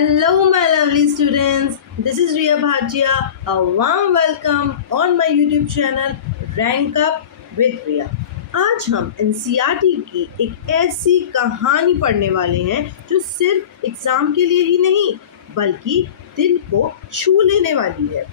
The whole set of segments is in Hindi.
Hello, my lovely students. This is Riya Bhatia. A warm welcome on my YouTube channel Rank Up with Riya. आज हम एनसीईआरटी की एक ऐसी कहानी पढ़ने वाले हैं जो सिर्फ एग्जाम के लिए ही नहीं बल्कि दिल को छू लेने वाली है।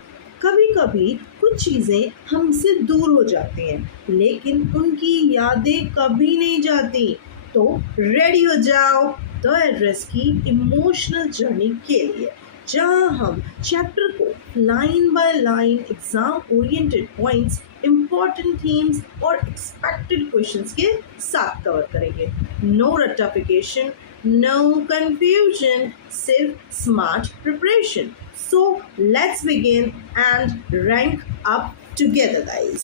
कभी कभी कुछ चीज़ें हमसे दूर हो जाती हैं लेकिन उनकी यादें कभी नहीं जाती। तो रेडी हो जाओ द एड्रेस की इमोशनल जर्नी के लिए, जहां हम चैप्टर को line by line exam oriented points, important themes और एक्सपेक्टेड क्वेश्चंस के साथ कवर करेंगे। नो रटिफिकेशन, नो कंफ्यूजन, सिर्फ smart preparation. So let's begin and rank up together guys.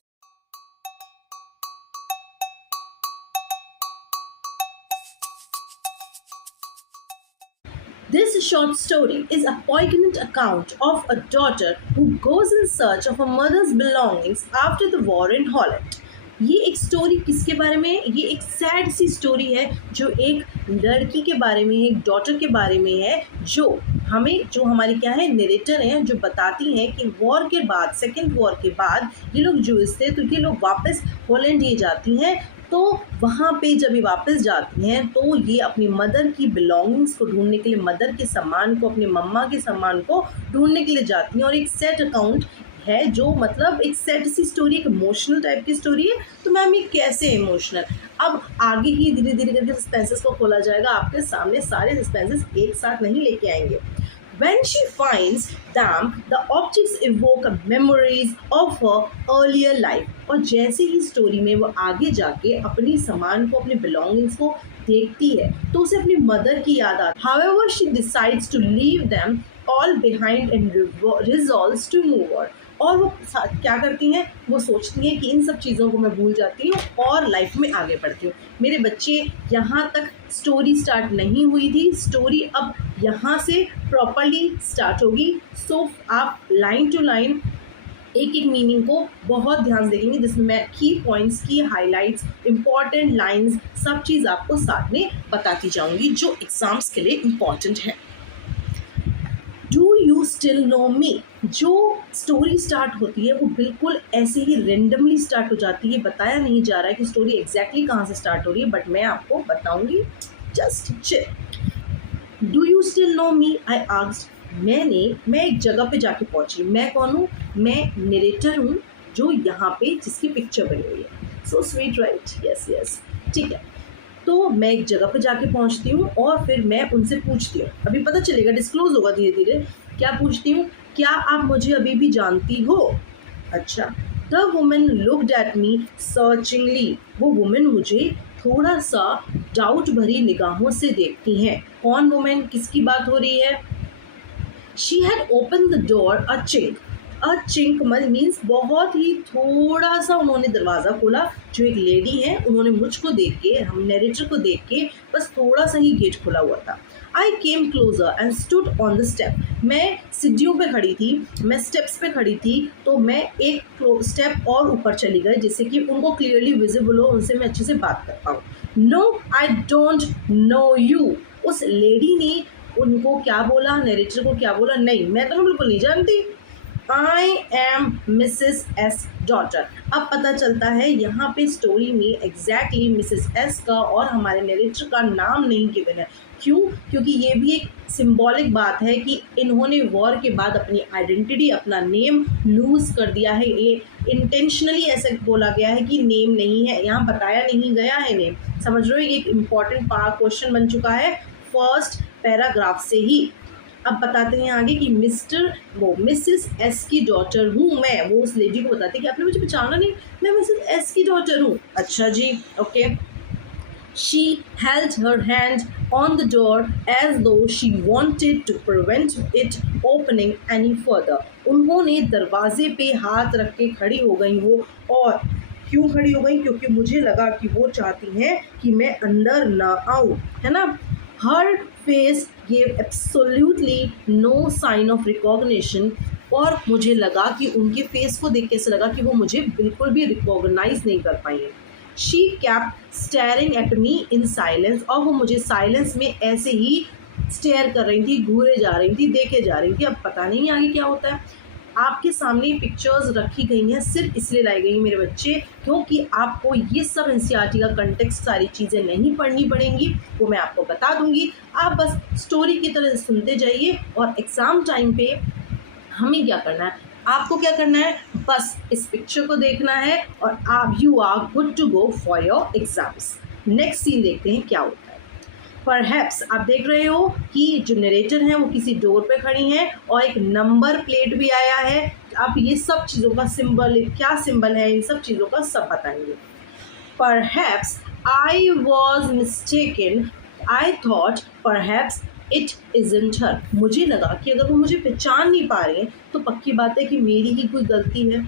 This short story is a poignant account of a daughter who goes in search of her mother's belongings after the war in Holland. ये एक स्टोरी किसके बारे में है? ये एक सैड सी स्टोरी है जो एक लड़की के बारे में है, एक डॉटर के बारे में है, जो हमारी क्या है, नरेटर हैं, जो बताती हैं कि वॉर के बाद, सेकेंड वॉर के बाद ये लोग जूस थे तो ये लोग वापस हॉलैंड ये जाती हैं। तो वहाँ पे जब ये वापस जाती हैं तो ये अपनी मदर की बिलोंगिंग्स को ढूंढने के लिए, मदर के सामान को, अपनी मम्मा के सामान को ढूंढने के लिए जाती हैं। और एक सेट अकाउंट है जो मतलब एक सेट सी स्टोरी, एक इमोशनल टाइप की स्टोरी है। तो मैम ये कैसे इमोशनल? अब आगे ही धीरे धीरे करके सस्पेंसेस को खोला जाएगा, आपके सामने सारे सस्पेंसेस एक साथ नहीं लेके आएंगे। When she finds them, the objects evoke memories of her earlier life. और जैसे ही स्टोरी में वो आगे जाके अपनी सामान को, अपने बिलोंगिंग्स को देखती है तो उसे अपनी मदर की याद आती है। However, she decides to leave them all behind and resolves to move on. और वो क्या करती हैं, वो सोचती हैं कि इन सब चीज़ों को मैं भूल जाती हूँ और लाइफ में आगे बढ़ती हूँ। मेरे बच्चे, यहाँ तक स्टोरी स्टार्ट नहीं हुई थी, स्टोरी अब यहाँ से प्रॉपरली स्टार्ट होगी। सो आप लाइन टू लाइन एक एक मीनिंग को बहुत ध्यान से देखेंगे, जिसमें मैं की पॉइंट्स, की हाइलाइट्स, इंपॉर्टेंट लाइंस, सब चीज़ आपको साथ में बताती जाऊँगी जो एग्ज़ाम्स के लिए इम्पॉर्टेंट है। डू यू स्टिल नो मी? जो स्टोरी स्टार्ट होती है वो बिल्कुल ऐसे ही रेंडमली स्टार्ट हो जाती है। बताया नहीं जा रहा है कि स्टोरी एग्जैक्टली कहाँ से स्टार्ट हो रही है, बट मैं आपको बताऊंगी। Just chill. Do you still know me? I asked. मैं एक जगह पे जाके पहुंची। मैं कौन हूँ? मैं नरेटर हूँ जो यहाँ पे, जिसकी पिक्चर बनी हुई है। So sweet, right? Yes yes, ठीक है। तो मैं एक जगह पे जाके पहुंचती हूँ और फिर मैं उनसे पूछती हूँ, अभी पता चलेगा, डिस्क्लोज होगा धीरे धीरे। क्या पूछती हूँ? क्या आप मुझे अभी भी जानती हो? अच्छा। The women looked at me searchingly. वो वुमेन मुझे थोड़ा सा डाउट भरी निगाहों से देखती हैं। कौन वुमेन? किसकी बात हो रही है? She had open the door a chink. A chink means बहुत ही थोड़ा सा उन्होंने दरवाज़ा खोला। जो एक लेडी है, उन्होंने मुझको देख के, हम नरेटर को देख के बस थोड़ा सा ही गेट खुला हुआ था। I came closer and stood on the step. मैं सीढ़ियों पे खड़ी थी, मैं स्टेप्स पे खड़ी थी, तो मैं एक स्टेप और ऊपर चली गई जिससे कि उनको क्लियरली विजिबल हो, उनसे मैं अच्छे से बात कर पाऊँ। No, I don't know you. उस लेडी ने उनको क्या बोला, नरेटर को क्या बोला? नहीं, मैं तो बिल्कुल नहीं जानती। I am Mrs S daughter. अब पता चलता है यहाँ पे स्टोरी में एग्जैक्टली मिसेस एस का और हमारे नरेटर का नाम नहीं गिवन है। क्यों? क्योंकि ये भी एक सिंबॉलिक बात है कि इन्होंने वॉर के बाद अपनी आइडेंटिटी, अपना नेम लूज कर दिया है। ये इंटेंशनली ऐसे बोला गया है कि नेम नहीं है, यहाँ बताया नहीं गया है नेम। समझ रहे हो? ये एक इम्पॉर्टेंट क्वेश्चन बन चुका है फर्स्ट पैराग्राफ से ही। अब बताते हैं आगे कि मिसेस एस की डॉटर हूँ मैं। वो उस लेडी को बताते हैं कि आपने मुझे पहचाना नहीं, मैं मिसेस एस की डॉटर हूँ। अच्छा जी, okay. She held her hand on the door as though she wanted to prevent it opening any further. उन्होंने दरवाजे पे हाथ रख के खड़ी हो गई वो। और क्यों खड़ी हो गई? क्योंकि मुझे लगा कि वो चाहती हैं कि मैं अंदर ना आऊँ, है ना। हर face gave absolutely no sign of recognition। और मुझे लगा कि उनके फेस को देख के ऐसा लगा कि वो मुझे बिल्कुल भी रिकॉग्नाइज नहीं कर पाई है। She kept staring at me in silence। और वो मुझे साइलेंस में ऐसे ही स्टेयर कर रही थी, घूरे जा रही थी, देखे जा रही थी। अब पता नहीं आगे क्या होता है। आपके सामने पिक्चर्स रखी गई हैं, सिर्फ इसलिए लाई गई मेरे बच्चे क्योंकि आपको ये सब एनसीईआरटी का कंटेक्स्ट सारी चीज़ें नहीं पढ़नी पड़ेंगी, वो मैं आपको बता दूंगी। आप बस स्टोरी की तरह सुनते जाइए और एग्ज़ाम टाइम पे हमें क्या करना है, आपको क्या करना है, बस इस पिक्चर को देखना है और आप you are good to go for your exams. Next scene देखते हैं क्या होता है। परहैप्स आप देख रहे हो कि जो नरेटर हैं वो किसी डोर पे खड़ी हैं और एक नंबर प्लेट भी आया है। आप ये सब चीज़ों का सिंबल, क्या सिंबल है, इन सब चीज़ों का सब बताएंगे। Perhaps I was mistaken, I thought perhaps it isn't her. मुझे लगा कि अगर वो मुझे पहचान नहीं पा रहे हैं तो पक्की बात है कि मेरी ही कोई गलती है,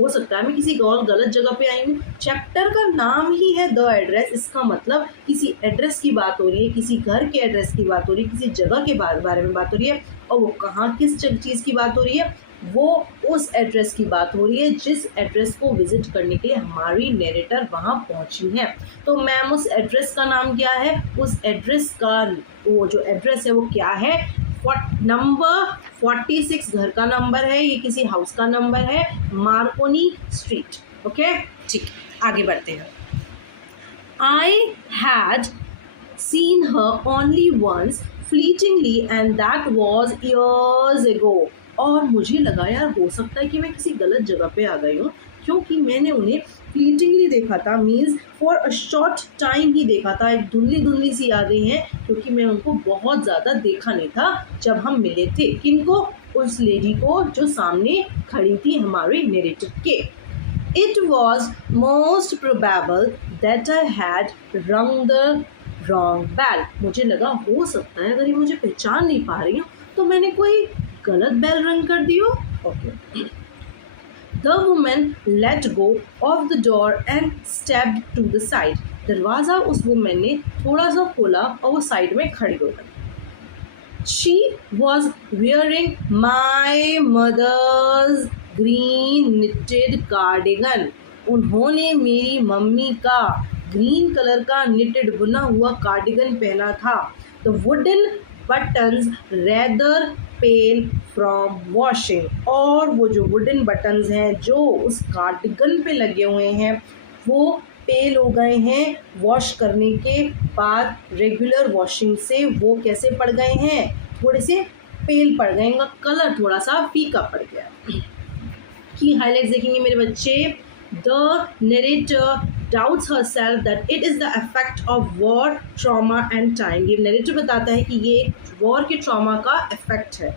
हो सकता है मैं किसी और गलत जगह पे आई हूँ। चैप्टर का नाम ही है द एड्रेस, इसका मतलब किसी एड्रेस की बात हो रही है, किसी घर के एड्रेस की बात हो रही है, किसी जगह के बारे में बात हो रही है। और वो कहाँ किस चीज़ की बात हो रही है, वो उस एड्रेस की बात हो रही है जिस एड्रेस को विजिट करने के लिए हमारी नरेटर वहाँ पहुँची है। तो मैम उस एड्रेस का नाम क्या है, उस एड्रेस का वो जो एड्रेस है वो क्या है, नंबर 46 घर का नंबर है, ये किसी हाउस का नंबर है, मार्कोनी स्ट्रीट। ओके ठीक, आगे बढ़ते हैं। I had seen her only once fleetingly and that was years ago। और मुझे लगा यार हो सकता है कि मैं किसी गलत जगह पे आ गई हूँ क्योंकि मैंने उन्हें फ्लीटिंगली देखा था, means for a short time ही देखा था, एक धुंधली सी यादें हैं क्योंकि मैं उनको बहुत ज़्यादा देखा नहीं था जब हम मिले थे। किनको, उस लेडी को जो सामने खड़ी थी हमारे नरेटिव के। It was most probable that I had rung the wrong bell। मुझे लगा हो सकता है अगर ये मुझे पहचान नहीं पा रही हो तो मैंने कोई गलत बेल रंग कर दी हो। Okay. The woman let go of the door and stepped to the side। दरवाज़ा उस वुमेन ने थोड़ा सा खोला और वो साइड में खड़ी हो गई। She was wearing my mother's green knitted cardigan। उन्होंने मेरी मम्मी का ग्रीन कलर का निटेड बुना हुआ कार्डिगन पहना था। The wooden buttons rather pale from washing। और वो जो वुडन बटन्स हैं जो उस कार्डिगन पे लगे हुए हैं वो पेल हो गए हैं वॉश करने के बाद, रेगुलर वॉशिंग से वो कैसे पड़ गए हैं, थोड़े से पेल पड़ गए, इनका कलर थोड़ा सा फीका पड़ गया। की हाईलाइट्स देखेंगे मेरे बच्चे। The narrator doubts herself that it is the effect of war, trauma and time. ये नरेटर बताता है कि ये वॉर के ट्रॉमा का इफेक्ट है।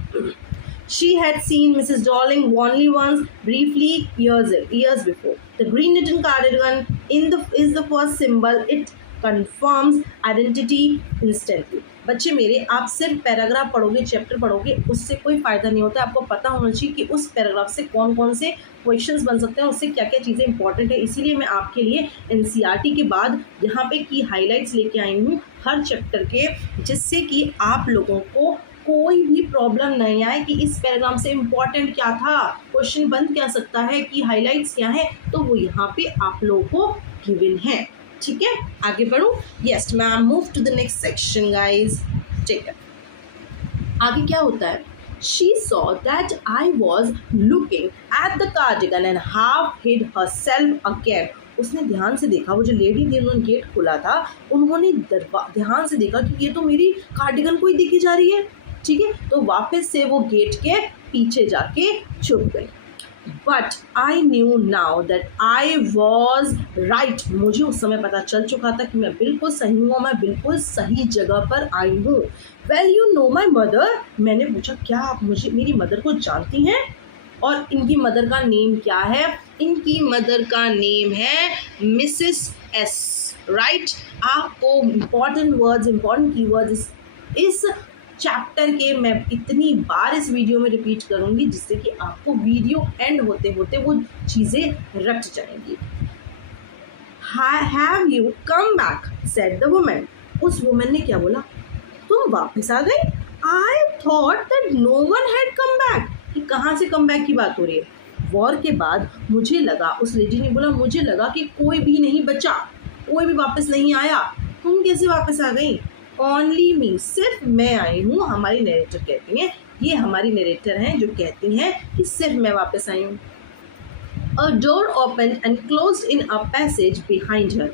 She had seen Mrs. Darling only once, briefly, years before। The green knitted cardigan is the first symbol। It confirms identity instantly। बच्चे मेरे, आप सिर्फ पैराग्राफ पढ़ोगे, चैप्टर पढ़ोगे, उससे कोई फ़ायदा नहीं होता। आपको पता होना चाहिए कि उस पैराग्राफ से कौन कौन से क्वेश्चंस बन सकते हैं, उससे क्या क्या चीज़ें इंपॉर्टेंट है। इसीलिए मैं आपके लिए एनसीईआरटी के बाद यहाँ पे की हाईलाइट्स लेके आई हूँ हर चैप्टर के, जिससे कि आप लोगों को कोई भी प्रॉब्लम नहीं आए कि इस पैराग्राफ से इम्पॉर्टेंट क्या था, क्वेश्चन बन क्या सकता है, कि हाईलाइट्स क्या है, तो वो यहाँ पे आप लोगों को गिवन है। ठीक है, आगे बढ़ूँ। Yes ma'am, move to the next section guys. ठीक है, आगे क्या होता है। She saw that I was looking at the cardigan and half hid herself again। उसने ध्यान से देखा, वो जो लेडी थी उन्होंने गेट खोला था, उन्होंने ध्यान से देखा कि ये तो मेरी कार्डिगन को ही देखी जा रही है। ठीक है, तो वापस से वो गेट के पीछे जाके छुप गई। But I knew now that I was right. मुझे उस समय पता चल चुका था कि मैं बिल्कुल सही हूँ, मैं बिल्कुल सही जगह पर आई हूँ। Well you know my mother. मैंने पूछा क्या आप मुझे मेरी मदर को जानती हैं, और इनकी मदर का नेम क्या है। इनकी मदर का नेम है मिसेस एस। राइट, आपको इम्पॉर्टेंट वर्ड्स, इम्पॉर्टेंट कीवर्ड्स इस चैप्टर के मैं इतनी बार इस वीडियो में रिपीट करूंगी जिससे कि आपको वीडियो एंड होते होते वो चीज़ें रट जाएंगी। Have you come back said the woman. उस वुमन ने क्या बोला, तुम वापस आ गई। I thought that no one had come back. कि कहाँ से कम बैक की बात हो रही है। वॉर के बाद मुझे लगा, उस लेडी ने बोला, मुझे लगा कि कोई भी नहीं बचा, कोई भी वापस नहीं आया, तुम कैसे वापस आ गई। ओनली मी, सिर्फ मैं आई हूँ, हमारी नरेटर कहती हैं, ये हमारी नरेटर हैं जो कहती हैं कि सिर्फ मैं वापस आई हूँ। अ door open and close in a passage behind her,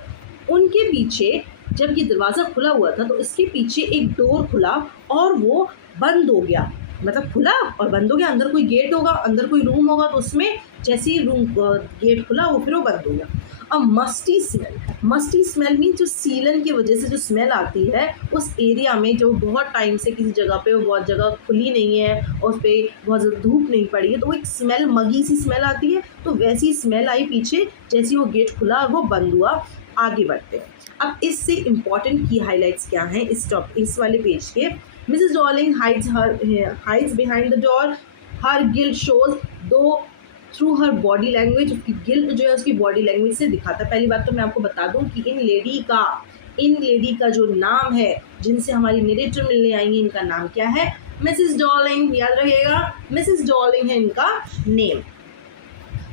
उनके पीछे जब ये दरवाज़ा खुला हुआ था तो इसके पीछे एक डोर खुला और वो बंद हो गया, मतलब खुला और बंद हो गया। अंदर कोई गेट होगा, अंदर कोई रूम होगा, तो उसमें जैसे ही रूम गेट खुला वो फिर वो बंद हो गया। A musty smell, musty smell mean जो सीलन की वजह से जो स्मेल आती है उस एरिया में, जो बहुत टाइम से किसी जगह पे वो बहुत जगह खुली नहीं है और उस पर बहुत ज़्यादा धूप नहीं पड़ी है, तो वो एक स्मेल, मगी सी स्मेल आती है, तो वैसी स्मेल आई पीछे जैसे वो गेट खुला और वो बंद हुआ। आगे बढ़ते हैं। अब इससे इम्पॉर्टेंट की हाईलाइट्स क्या हैं इस वाले पेज के। Mrs Darling hides behind the door, her guilt shows though through her body language, उसकी गिल्ट जो है उसकी बॉडी लैंग्वेज से दिखाता है। पहली बात तो मैं आपको बता दूं कि इन लेडी का जो नाम है जिनसे हमारी नरेटर मिलने आई है, इनका नाम क्या है? मिसेस डॉर्लिंग, याद रहिएगा, मिसेस डॉर्लिंग है इनका नेम।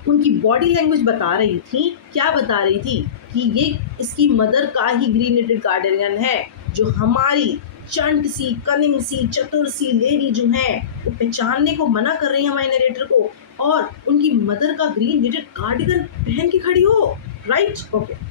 उनकी बॉडी लैंग्वेज बता रही थी, क्या बता रही थी कि ये इसकी मदर का ही ग्रीन निटेड कार्डिगन है, जो हमारी चंट सी, कनिंग सी, चतुर सी लेडी जो है वो पहचानने को मना कर रही है हमारे नरेटर को, और उनकी मदर का ग्रीन निटेड कार्डिगन पहन के खड़ी हो, right? Okay.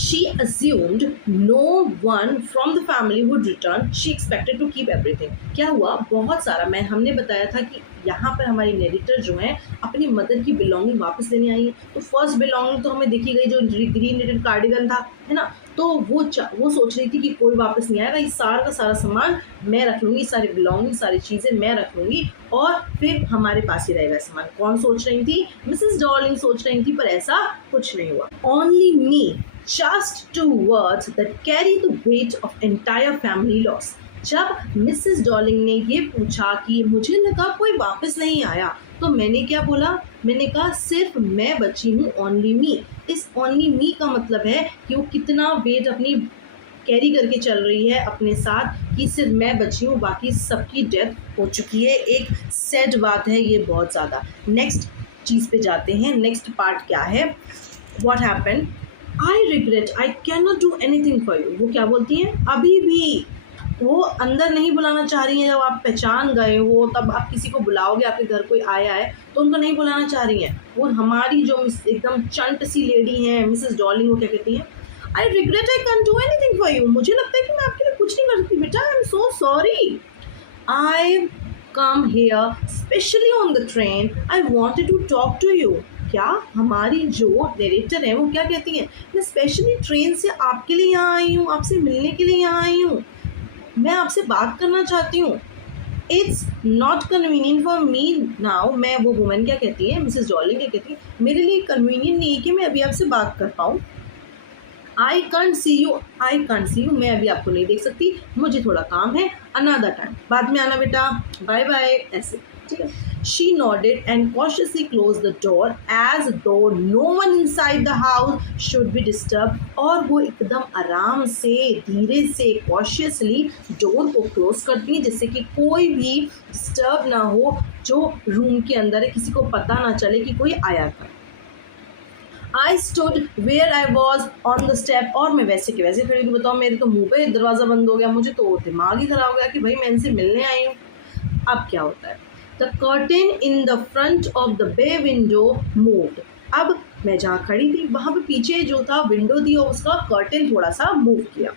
She assumed no one from the family would return. She expected to keep everything. क्या हुआ? बहुत सारा, हमने बताया था कि यहाँ पर हमारी नरेटर जो है अपनी मदर की बिलोंगिंग वापस लेने आई है। तो फर्स्ट बिलोंगिंग तो हमें देखी गई जो ग्रीन निटेड कार्डिगन था, है ना, तो वो सोच रही थी कि कोई वापस नहीं आएगा, इस सारा का सारा सामान मैं रख लूँगी, सारी बिलोंगिंग, सारी चीज़ें मैं रख लूँगी और फिर हमारे पास ही रहेगा सामान। कौन सोच रही थी? मिसेस डॉर्लिंग सोच रही थी, पर ऐसा कुछ नहीं हुआ। Only me, just 2 words that carry the weight of entire family loss. जब मिसेस डॉर्लिंग ने ये पूछा कि मुझे लगा कोई वापस नहीं आया, तो मैंने क्या बोला? मैंने कहा सिर्फ मैं बची हूँ, ओनली मी। इस ओनली मी का मतलब है कि वो कितना वेट अपनी कैरी करके चल रही है अपने साथ कि सिर्फ मैं बची हूँ, बाकी सबकी डेथ हो चुकी है। एक सैड बात है ये, बहुत ज़्यादा। नेक्स्ट चीज़ पे जाते हैं। नेक्स्ट पार्ट क्या है? What happened? I regret I can not do anything for you. वो क्या बोलती हैं? अभी भी वो अंदर नहीं बुलाना चाह रही हैं। जब आप पहचान गए हो तब आप किसी को बुलाओगे, आपके घर कोई आया है तो उनको नहीं बुलाना चाह रही हैं। वो हमारी जो एकदम चंट सी लेडी हैं मिसेस डॉर्लिंग, वो क्या कहती हैं? I regret I can do anything for you. मुझे लगता है कि मैं आपके लिए कुछ नहीं कर सकती बेटा, I am so sorry. I came here specially on the train, I wanted to talk to you. क्या हमारी जो डायरेक्टर है वो क्या कहती हैं? मैं स्पेशली ट्रेन से आपके लिए यहाँ आई हूँ, आपसे मिलने के लिए यहाँ आई हूँ, मैं आपसे बात करना चाहती हूँ। It's not convenient for me now. मैं, वो वुमन क्या कहती है, मिसेस डॉर्लिंग क्या कहती है? मेरे लिए कन्वीनियंट नहीं है कि मैं अभी आपसे बात कर पाऊँ। आई कंट सी यू, मैं अभी आपको नहीं देख सकती, मुझे थोड़ा काम है, अनदर टाइम, बाद में आना बेटा, बाय बाय, ऐसे, ठीक है। She nodded and cautiously closed the door as though no one inside the house should be disturbed. और वो एकदम आराम से, धीरे से, cautiously डोर को क्लोज करती है जिससे कि कोई भी डिस्टर्ब ना हो, जो रूम के अंदर है किसी को पता ना चले कि कोई आया था। I stood where I was on the step, और मैं वैसे के वैसे खड़ी थी। बताओ, मेरे तो मुंह पे दरवाज़ा बंद हो गया, मुझे तो दिमाग ही खराब हो गया कि भाई मैं इनसे मिलने आई हूँ। अब क्या होता है? The curtain in the front of the bay window moved. अब मैं जहाँ खड़ी थी वहाँ पे पीछे जो था विंडो थी और उसका कर्टेन थोड़ा सा मूव किया।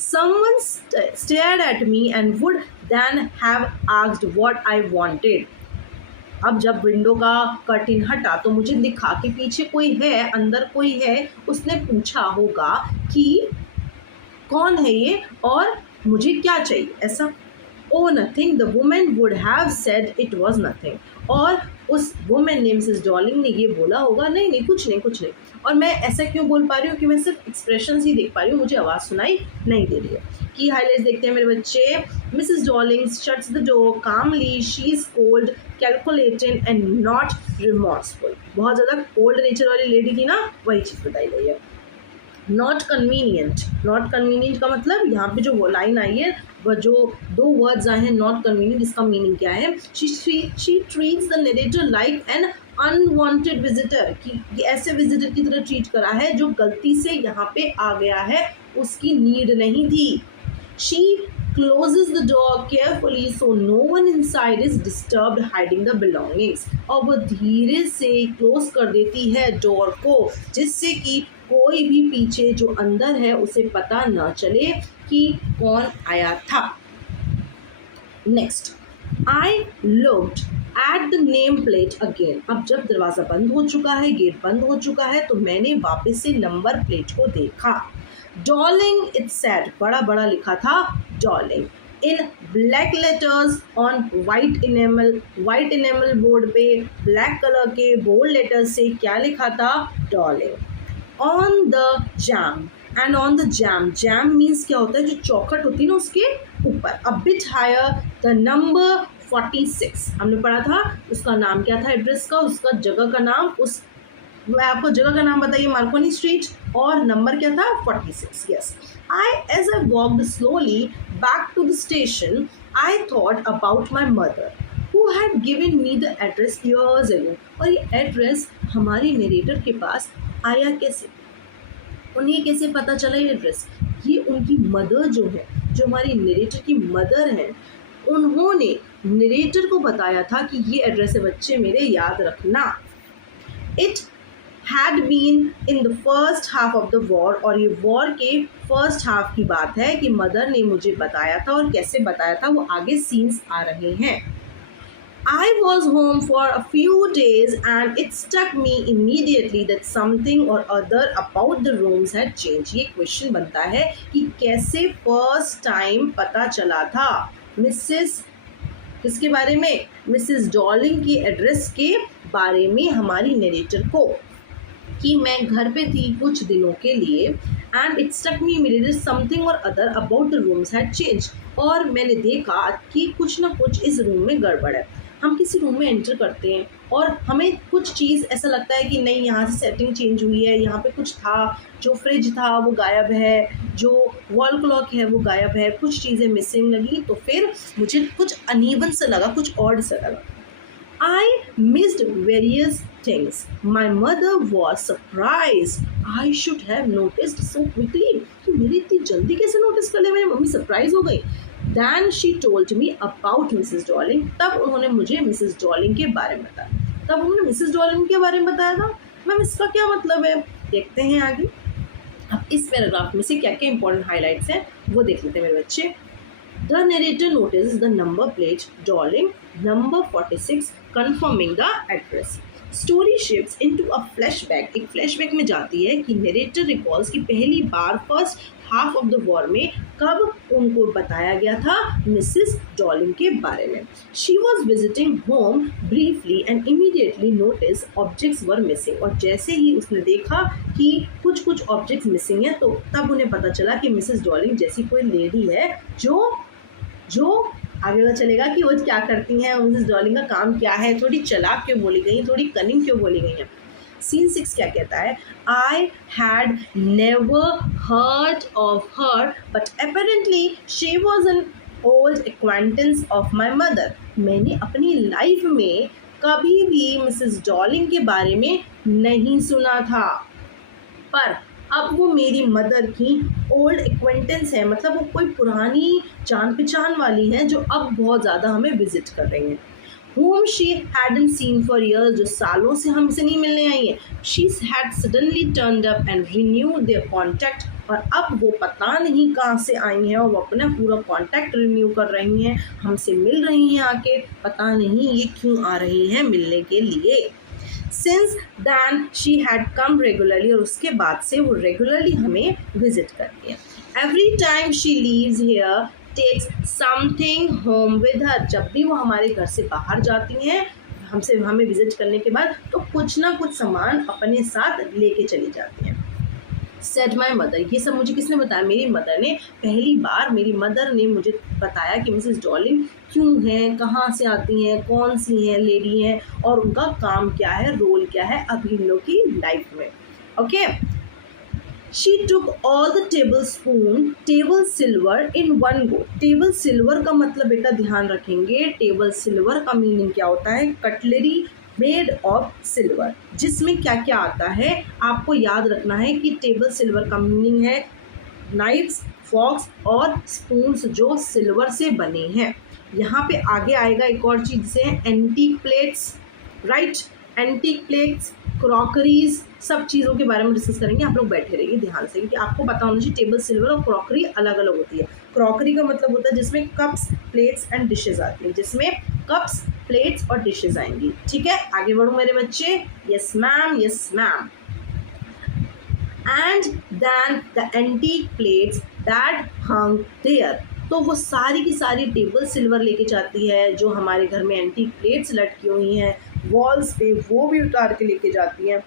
Someone stared at me and would then have asked what I wanted. अब जब विंडो का कर्टेन हटा तो मुझे दिखा कि पीछे कोई है, अंदर कोई है। उसने पूछा होगा कि कौन है ये और मुझे क्या चाहिए, ऐसा। Oh nothing, the woman would have said it was nothing. और उस वुमेन ने, मिसेस डॉर्लिंग ने ये बोला होगा, नहीं नहीं कुछ नहीं कुछ नहीं। और मैं ऐसा क्यों बोल पा रही हूँ कि मैं सिर्फ एक्सप्रेशन ही देख पा रही हूँ, मुझे आवाज़ सुनाई नहीं दे रही है। की हाईलाइट्स देखते हैं मेरे बच्चे। Mrs Darling shuts the door calmly, she is cold, calculating and not remorseful. बहुत ज़्यादा कोल्ड नेचर वाली लेडी थी ना, वही चीज़ बताई गई है। नॉट कन्वीनियंट, नॉट कन्वीनियंट का मतलब यहाँ पे जो वो लाइन आई है, वह जो 2 वर्ड्स आए हैं नॉट कन्वीनियंट, इसका मीनिंग क्या है? She treats the narrator like an unwanted visitor, कि ये ऐसे विजिटर की तरह ट्रीट करा है जो गलती से यहाँ पे आ गया है, उसकी नीड नहीं थी। She closes the door carefully so no one inside is disturbed hiding the belongings, और वो धीरे से क्लोज कर देती है डोर को, जिससे कि कोई भी पीछे जो अंदर है उसे पता न चले कि कौन आया था। Next, I looked at the name plate again. अब जब दरवाज़ा बंद हो चुका है, गेट बंद हो चुका है, तो मैंने वापस से नंबर प्लेट को देखा। डॉर्लिंग इट सेड, बड़ा बड़ा लिखा था Darling, in black letters on white enamel board पे ब्लैक कलर के बोल्ड लेटर्स से क्या लिखा था? Darling. On the jam, and on the jam, jam means क्या होता है? जो चौखट होती है ना, उसके ऊपर a bit higher the number 46, हमने पढ़ा था। उसका नाम क्या था एड्रेस का? उसका जगह का नाम, उस मैं आपको जगह का नाम बताइए, मार्कोनी स्ट्रीट, और नंबर क्या था? 46। Yes. As I walked slowly back to the station, I thought about my mother who had given me the address years ago. और ये एड्रेस हमारी नरेटर के पास आया कैसे? उन्हें कैसे पता चला ये एड्रेस? ये उनकी मदर जो है, जो हमारी नरेटर की मदर है, उन्होंने नरेटर को बताया था कि ये एड्रेस है बच्चे मेरे, याद रखना। It had been in the first half of the war, और ये वॉर के फर्स्ट हाफ की बात है कि मदर ने मुझे बताया था, और कैसे बताया था वो आगे सीन्स आ रहे हैं। I was home for a few days and it struck me immediately that something or other about the rooms had changed. ये क्वेश्चन बनता है कि कैसे फर्स्ट टाइम पता चला था मिसेस किसके बारे में? मिसेस डॉर्लिंग की एड्रेस के बारे में हमारी नरेटर को, कि मैं घर पे थी कुछ दिनों के लिए, and it struck me immediately something or other about the rooms had change, और मैंने देखा कि कुछ ना कुछ इस रूम में गड़बड़ है। हम किसी रूम में एंटर करते हैं और हमें कुछ चीज़ ऐसा लगता है कि नहीं, यहाँ से सेटिंग चेंज हुई है, यहाँ पे कुछ था, जो फ्रिज था वो गायब है, जो वॉल क्लॉक है वो गायब है, कुछ चीज़ें मिसिंग लगी, तो फिर मुझे कुछ अनइवन सा लगा, कुछ ऑड सा लगा। I missed various things. My mother was surprised. I should have noticed so quickly. कि मेरी इतनी जल्दी कैसे नोटिस कर लिया? मेरी मम्मी सरप्राइज हो गई। Then she told me about Mrs. Darling. तब उन्होंने मुझे मिसेस डॉर्लिंग के बारे में बताया। तब उन्होंने मिसेस डॉर्लिंग के बारे में बताया था। मैम इसका क्या मतलब है? देखते हैं आगे। अब इस पैराग्राफ में से क्या क्या इंपॉर्टेंट हाईलाइट्स हैं वो देख लेते हैं मेरे बच्चे। The narrator notices the number plate Darling, number 46, confirming the address. Story shifts into a flashback. एक flashback में जाती है कि narrator recalls कि पहली बार first half of the war में कब उनको बताया गया था मिसेस डॉर्लिंग के बारे में। She was visiting home briefly and immediately noticed objects were missing. और जैसे ही उसने देखा कि कुछ कुछ objects missing हैं, तो तब उन्हें पता चला कि मिसेस डॉर्लिंग जैसी कोई लेडी है जो आगे पता चलेगा कि वो क्या करती हैं, मिसेस डॉर्लिंग का काम क्या है, थोड़ी चालाक क्यों बोली गई, थोड़ी कनिंग क्यों बोली गई हैं। सीन 6 क्या कहता है? I had never heard of her but apparently she was an old acquaintance of my mother. मैंने अपनी लाइफ में कभी भी मिसेस डॉर्लिंग के बारे में नहीं सुना था, पर अब वो मेरी मदर की ओल्ड एक्वेंटेंस है, मतलब वो कोई पुरानी जान पहचान वाली हैं जो अब बहुत ज़्यादा हमें विजिट कर रही हैं। whom she hadn't seen for years, जो सालों से हमसे नहीं मिलने आई है। She had suddenly turned up and renewed their contact, और अब वो पता नहीं कहाँ से आई हैं और वो अपना पूरा कॉन्टैक्ट रिन्यू कर रही हैं, हमसे मिल रही हैं आके, पता नहीं ये क्यों आ रही हैं मिलने के लिए। Since then she had come regularly, और उसके बाद से वो रेगुलरली हमें विजिट करती है। Every time she leaves here takes something home with her, जब भी वो हमारे घर से बाहर जाती हैं हमें विजिट करने के बाद, तो कुछ ना कुछ सामान अपने साथ लेके चली जाती हैं। Said my mother, ये सब मुझे किसने बताया? मेरी मदर ने। पहली बार मेरी मदर ने मुझे बताया कि मिसेस डॉर्लिंग क्यों हैं, कहाँ से आती हैं, कौन सी हैं लेडी हैं, और उनका काम क्या है, रोल क्या है अभी इन लोग की लाइफ में। Okay. She took all the table silver in one go. Table silver का मतलब बेटा ध्यान रखेंगे, टेबल सिल्वर का मीनिंग क्या होता है? कटलरी मेड ऑफ सिल्वर, जिसमें क्या क्या आता है आपको याद रखना है कि टेबल सिल्वर का मीनिंग है नाइफ्स, फॉक्स और स्पून्स जो सिल्वर से बने हैं। यहाँ पे आगे आएगा एक और चीज़ से antique plates, right, antique plates, crockeries, सब चीज़ों के बारे में डिस्कस करेंगे। आप लोग बैठे रहिए ध्यान से, क्योंकि आपको पता होना चाहिए टेबल सिल्वर और क्रॉकरी अलग अलग होती है। क्रॉकरी का मतलब होता है जिसमें कप्स, प्लेट्स एंड डिशेज आती है, जिसमें कप्स, प्लेट्स और डिशेज आएंगी। ठीक है, आगे बढ़ो मेरे बच्चे। Yes ma'am, yes ma'am. And then the antique plates that hung there, तो वो सारी की सारी टेबल सिल्वर लेके जाती है। जो हमारे घर में एंटीक प्लेट्स लटकी हुई हैं वॉल्स पे, वो भी उतार के लेके जाती हैं।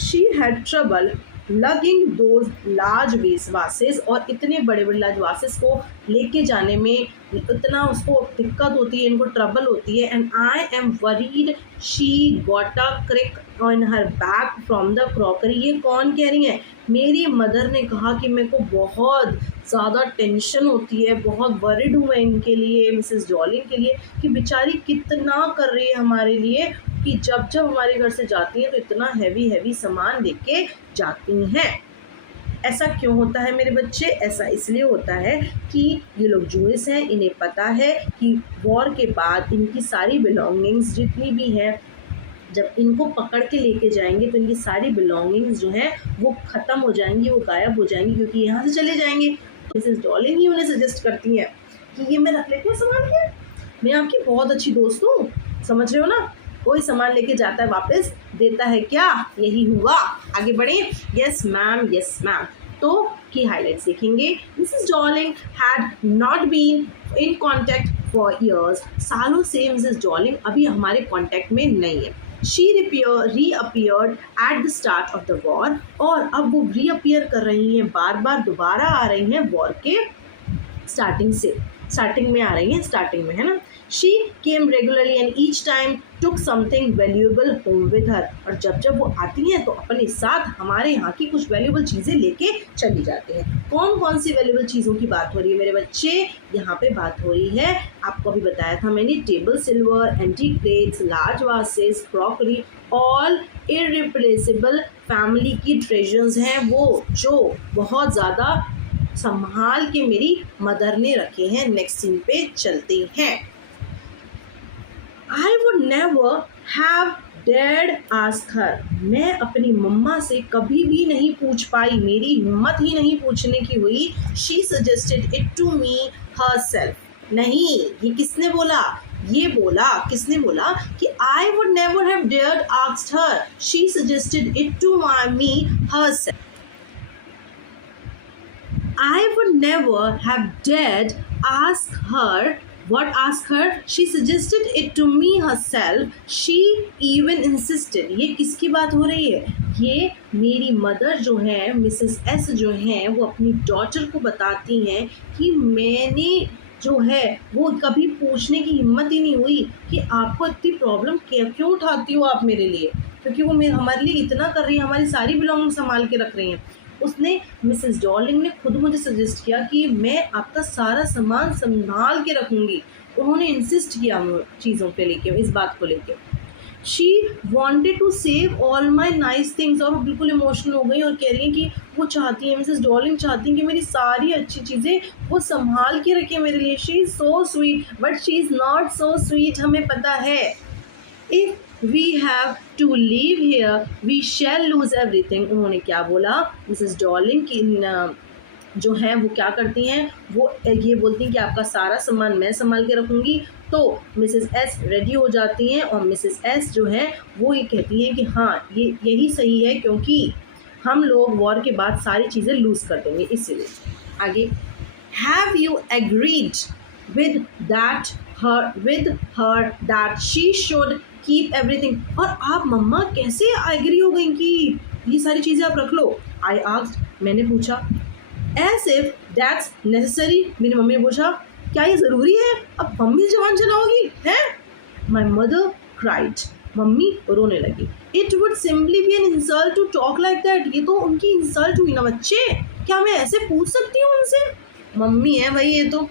She had trouble logging those large vases, और इतने बड़े बड़े लार्ज वासेस को लेके जाने में इतना उसको दिक्कत होती है, इनको ट्रबल होती है। And I am worried she got a crack on her back from the crockery. ये कौन कह रही है? मेरी मदर ने कहा कि मेरे को बहुत ज़्यादा टेंशन होती है, बहुत वरिड हूँ मैं इनके लिए, मिसेस डॉलिंग के लिए, कि बेचारी कितना कर रही है हमारे लिए, कि जब जब हमारे घर से जाती हैं तो इतना हैवी हैवी सामान लेके जाती हैं। ऐसा क्यों होता है मेरे बच्चे? ऐसा इसलिए होता है कि ये लोग जूइस हैं, इन्हें पता है कि वॉर के बाद इनकी सारी बिलोंगिंग्स जितनी भी हैं, जब इनको पकड़ के लेके जाएंगे तो इनकी सारी बिलोंगिंग्स जो हैं वो ख़त्म हो जाएंगी, वो गायब हो जाएंगी, क्योंकि यहाँ से चले जाएंगे। तो मिसेस डॉलिंग ही उन्हें सजेस्ट करती हैं कि ये मैं रख लेती हूँ सामान के, मैं आपकी बहुत अच्छी दोस्त हूँ, समझ रहे हो ना। कोई सामान लेके जाता है वापस देता है, क्या यही हुआ? आगे बढ़े। Yes ma'am, yes ma'am. तो की हाइलाइट्स देखेंगे। Mrs Darling had not been in contact for years, सालों से मिसेस डॉलिंग अभी हमारे कॉन्टैक्ट में नहीं है। She reappeared at the start of the war, और अब वो रीअपियर कर रही हैं, बार बार दोबारा आ रही हैं वॉर के स्टार्टिंग में आ रही हैं, स्टार्टिंग में, है ना। She came regularly and each time took something valuable home with her, और जब जब वो आती हैं तो अपने साथ हमारे यहाँ की कुछ वैल्यूएबल चीज़ें लेके चली जाती हैं। कौन कौन सी वैल्यूएबल चीज़ों की बात हो रही है मेरे बच्चे? यहाँ पे बात हो रही है, आपको अभी बताया था मैंने, table silver, antique plates, large vases, crockery, all irreplaceable family की ट्रेजर्स हैं, वो जो बहुत ज़्यादा संभाल के मेरी मदर ने रखे हैं। नेक्स्ट सीन पे चलते हैं। I would never have dared ask her, मैं अपनी मम्मा से कभी भी नहीं पूछ पाई, मेरी हिम्मत ही नहीं पूछने की हुई। She suggested it to me herself, नहीं, ये किसने बोला? ये बोला, किसने बोला कि I would never have dared asked her, she suggested it to me herself. I would never have dared ask her. What ask her? She suggested it to me herself. She even insisted. ये किसकी बात हो रही है? ये मेरी मदर जो है, मिसेस एस जो हैं, वो अपनी डॉटर को बताती हैं कि मैंने जो है वो कभी पूछने की हिम्मत ही नहीं हुई कि आपको इतनी प्रॉब्लम क्यों उठाती हो आप मेरे लिए, क्योंकि वो हमारे लिए इतना कर रही है, हमारी सारी बिलोंगिंग संभाल के रख रही हैं। उसने, मिसेस डॉलिंग ने खुद मुझे सजेस्ट किया कि मैं आपका सारा सामान संभाल के रखूँगी। उन्होंने इंसिस्ट किया चीज़ों पे लेके, इस बात को लेके। She wanted to save all my nice things, और वो बिल्कुल इमोशनल हो गई और कह रही हैं कि वो चाहती हैं, मिसेस डॉलिंग चाहती हैं कि मेरी सारी अच्छी चीज़ें वो संभाल के रखें मेरे लिए। She is so sweet but she is not so sweet, हमें पता है। If we have to leave here we shall lose everything। उन्होंने क्या बोला? मिसेस डॉलिंग की जो है वो क्या करती हैं, वो ये बोलती हैं कि आपका सारा सामान मैं संभाल के रखूँगी। तो मिसेस एस रेडी हो जाती हैं, और मिसेस एस जो है वो ये कहती हैं कि हाँ ये यही सही है, क्योंकि हम लोग वॉर के बाद सारी चीज़ें लूज़ कर देंगे, इसीलिए। आगे, have you agreed with her that she should keep everything। और आप मम्मा कैसे एग्री हो गई कि ये सारी चीज़ें आप रख लो? I asked, मैंने पूछा। as if that's necessary, मेरी मम्मी ने पूछा, क्या ये ज़रूरी है? अब मम्मी जवान चलाओगी हैं? My mother cried, मम्मी रोने लगी। It would simply be an insult to talk like that। ये तो उनकी इंसल्ट हुई ना बच्चे, क्या मैं ऐसे पूछ सकती हूँ उनसे? मम्मी है भाई, ये तो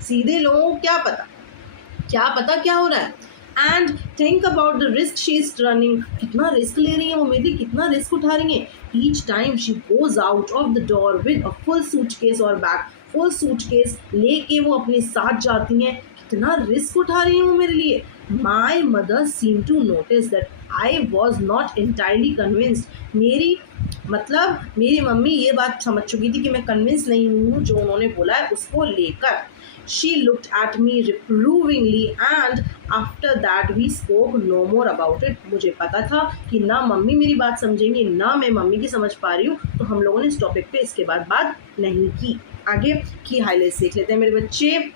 सीधे लोगों को क्या पता क्या हो रहा है। And think about the risk she is running, कितना रिस्क ले रही है वो मेरी, कितना रिस्क उठा रही है. Each time she goes out of the door with a full suitcase और बैग, फुल सूटकेस लेके वो अपने साथ जाती हैं. कितना रिस्क उठा रही है वो मेरे लिए. My mother seem to notice that I was not entirely convinced. मेरी मम्मी ये बात समझ चुकी थी कि मैं कन्विंस नहीं हूँ जो उन्होंने बोला है उसको लेकर. She looked at me reprovingly and after that we spoke no more about it. मुझे पता था कि ना मम्मी मेरी बात समझेंगी ना मैं मम्मी की समझ पा रही हूँ, तो हम लोगों ने इस टॉपिक पे इसके बाद बात नहीं की. आगे की हाईलाइट्स देख लेते हैं मेरे बच्चे.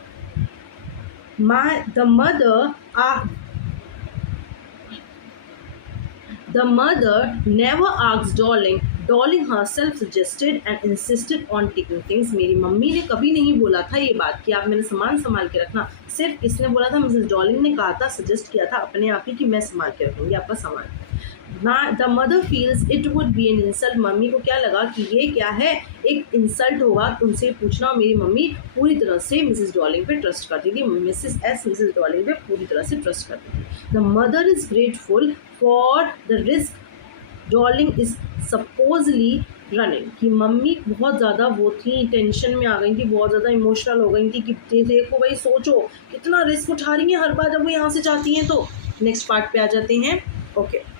The mother never asked Darling. Darling herself suggested and insisted on taking things. मेरी मम्मी ने कभी नहीं बोला था ये बात कि आप मेरा सामान संभाल के रखना. सिर्फ किसने बोला था? मिसेस डॉलिंग ने कहा था, सजेस्ट किया था अपने आप ही कि मैं संभाल के रखूँगी आपका सामान. The mother feels it would be an insult. Mummy को क्या लगा कि ये क्या है, एक इंसल्ट होगा उनसे पूछना. मेरी मम्मी पूरी तरह से मिसेस डॉलिंग पे ट्रस्ट करती थी. मिसेस डॉलिंग पे पूरी तरह से ट्रस्ट करती थी. The mother is grateful for the risk Darling is supposedly running. कि मम्मी बहुत ज़्यादा वो थी, टेंशन में आ गई थी, बहुत ज़्यादा इमोशनल हो गई थी कि देखो भाई सोचो कितना रिस्क उठा रही हैं हर बार जब वो यहाँ से जाती हैं. तो नेक्स्ट पार्ट पे आ जाते हैं. Okay.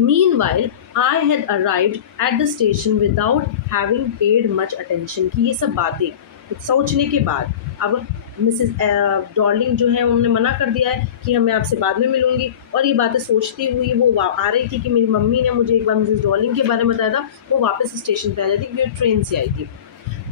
Meanwhile, I had arrived at the station without having paid much attention. कि ये सब बातें सोचने के बाद अब मिसेस डॉर्लिंग जो है उन्होंने मना कर दिया है कि मैं आपसे बाद में मिलूंगी, और ये बातें सोचती हुई वो आ रही थी कि मेरी मम्मी ने मुझे एक बार मिसेस डॉर्लिंग के बारे में बताया था. वो वापस स्टेशन पे आ जाती क्योंकि ट्रेन से आई थी.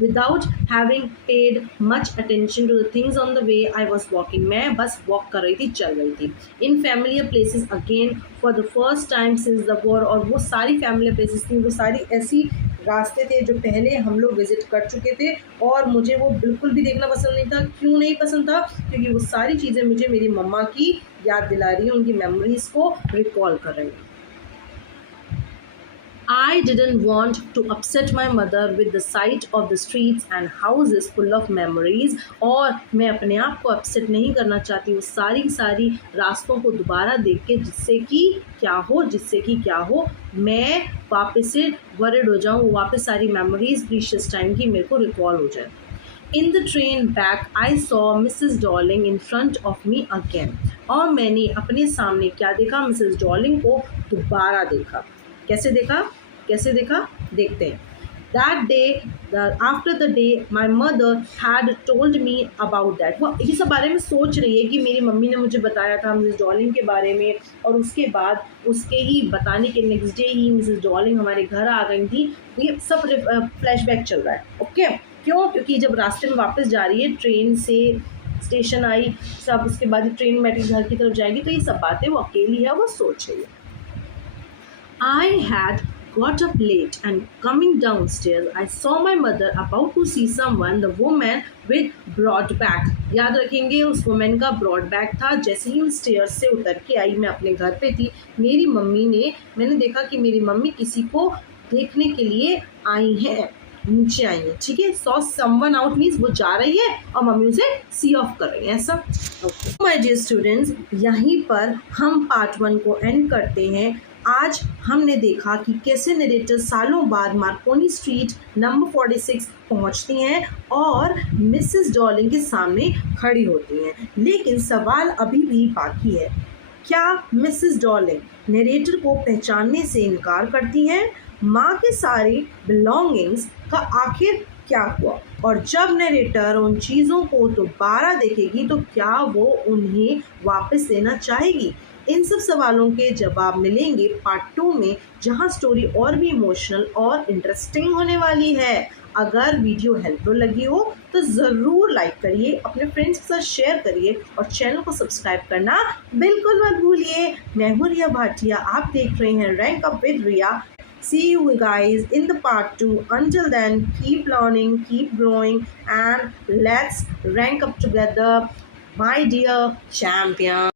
Without having paid much attention to the things on the way, I was walking. मैं बस वॉक कर रही थी, चल रही थी. In familiar places again for the first time since the war. और वो सारी familiar places थी, वो सारी ऐसी रास्ते थे जो पहले हम लोग विजिट कर चुके थे और मुझे वो बिल्कुल भी देखना पसंद नहीं था. क्यों नहीं पसंद था? क्योंकि वो सारी चीज़ें मुझे मेरी मम्मा की याद दिला रही हैं, उनकी मेमोरीज़ को रिकॉल कर रही हैं. I didn't want to upset my mother with the sight of the streets and houses full of memories. और मैं अपने आप को अपसेट नहीं करना चाहती वो सारी रास्तों को दोबारा देख के जिससे कि क्या हो मैं वापस से वरिड हो जाऊँ, वापस सारी मेमोरीज प्रीशियस टाइम की मेरे को रिकॉल हो जाए. In the train back, I saw Mrs. Darling in front of me again. और मैंने अपने सामने क्या देखा? मिसेस डॉलिंग को दोबारा देखा. कैसे देखा देखते हैं. That day, after the day my mother had told me about that. वो इसी सब बारे में सोच रही है कि मेरी मम्मी ने मुझे बताया था मिसेस डॉलिंग के बारे में, और उसके बाद उसके ही बताने के नेक्स्ट डे ही मिसेस डॉलिंग हमारे घर आ गई थी. ये सब फ्लैशबैक चल रहा है. ओके. क्यों? क्योंकि जब रास्ते में वापस जा रही है, ट्रेन से स्टेशन आई, सब उसके बाद ट्रेन में घर की तरफ जाएगी, तो ये सब बातें वो अकेली है, वो सोच रही है. I had got up late and coming downstairs I saw my mother about to see someone. The woman with broad back. याद रखेंगे उस woman का broad back था. जैसे ही स्टेयर्स से उतर के आई, मैं अपने घर पे थी, मैंने देखा कि मेरी मम्मी किसी को देखने के लिए आई हैं, नीचे आई है. ठीक है. सॉ समवन आउट मीन्स वो जा रही है और मम्मी उसे सी ऑफ कर रही है, ऐसा. ओके माय डियर स्टूडेंट्स, यहीं पर हम पार्ट 1 को एंड करते हैं. आज हमने देखा कि कैसे नरेटर सालों बाद मार्कोनी स्ट्रीट नंबर 46 पहुंचती हैं और मिसेस डॉलिंग के सामने खड़ी होती हैं. लेकिन सवाल अभी भी बाकी है, क्या मिसेस डॉलिंग नरेटर को पहचानने से इनकार करती हैं? माँ के सारे बिलोंगिंग्स का आखिर क्या हुआ? और जब नरेटर उन चीज़ों को दोबारा देखेगी तो क्या वो उन्हें वापस देना चाहेगी? इन सब सवालों के जवाब मिलेंगे पार्ट 2 में, जहां स्टोरी और भी इमोशनल और इंटरेस्टिंग होने वाली है. अगर वीडियो हेल्पफुल लगी हो तो ज़रूर लाइक करिए, अपने फ्रेंड्स के साथ शेयर करिए और चैनल को सब्सक्राइब करना बिल्कुल मत भूलिए. मैं हूँ रिया भाटिया, आप देख रहे हैं rank up with Riya. See you guys in the part 2. Until then, keep learning, keep growing, and let's rank up together, my dear champion.